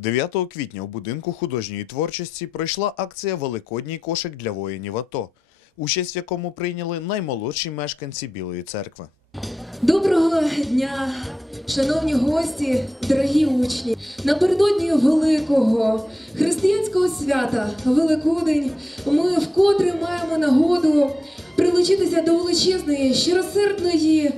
9 квітня у будинку художньої творчості пройшла акція Великодній кошик для воїнів АТО, участь в якому прийняли наймолодші мешканці Білої церкви. Доброго дня, шановні гості, дорогі учні. Напередодні великого християнського свята Великодень ми вкотре маємо нагоду прилучитися до величезної щиросердної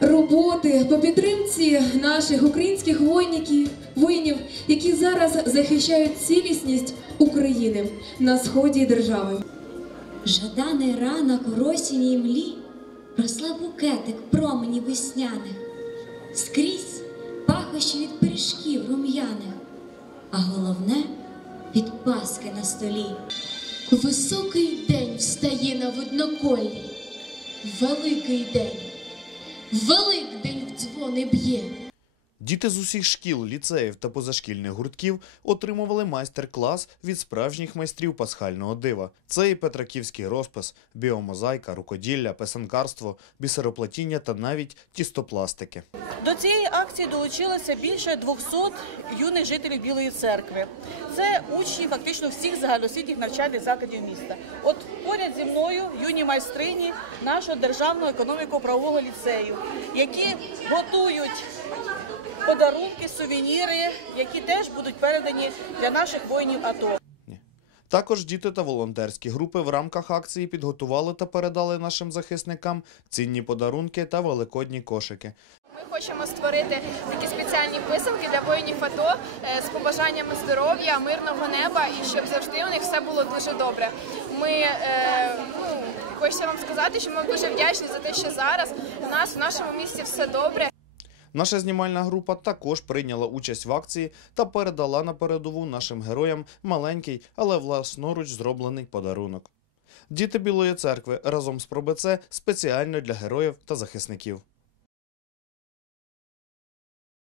роботи по підтримці наших українських воїнів, воїнів, які зараз захищають цілісність України на сході держави. Жаданий ранок у росіній млі росла букетик променів весняних, скрізь пахощі від пиріжків рум'яних, а головне від паски на столі. Високий день встає на видноколі, великий день, Великдень в дзвони б'є. Діти з усіх шкіл, ліцеїв та позашкільних гуртків отримували майстер-клас від справжніх майстрів пасхального дива. Це і петраківський розпис, біомозаїка, рукоділля, писанкарство, бісероплетіння та навіть тістопластики. До цієї акції долучилося більше 200 юних жителів Білої церкви. Це учні фактично всіх загальноосвітніх навчальних закладів міста. От поряд зі мною юні майстрині нашого державного економіко-правового ліцею, які готують подарунки, сувеніри, які теж будуть передані для наших воїнів АТО. Також діти та волонтерські групи в рамках акції підготували та передали нашим захисникам цінні подарунки та великодні кошики. Ми хочемо створити такі спеціальні писанки для воїнів АТО е, з побажаннями здоров'я, мирного неба і щоб завжди у них все було дуже добре. Ми е, ну, хочеться вам сказати, що ми дуже вдячні за те, що зараз у нас в нашому місті все добре. Наша знімальна група також прийняла участь в акції та передала на передову нашим героям маленький, але власноруч зроблений подарунок. Діти Білої церкви разом з ПроБЦ спеціально для героїв та захисників.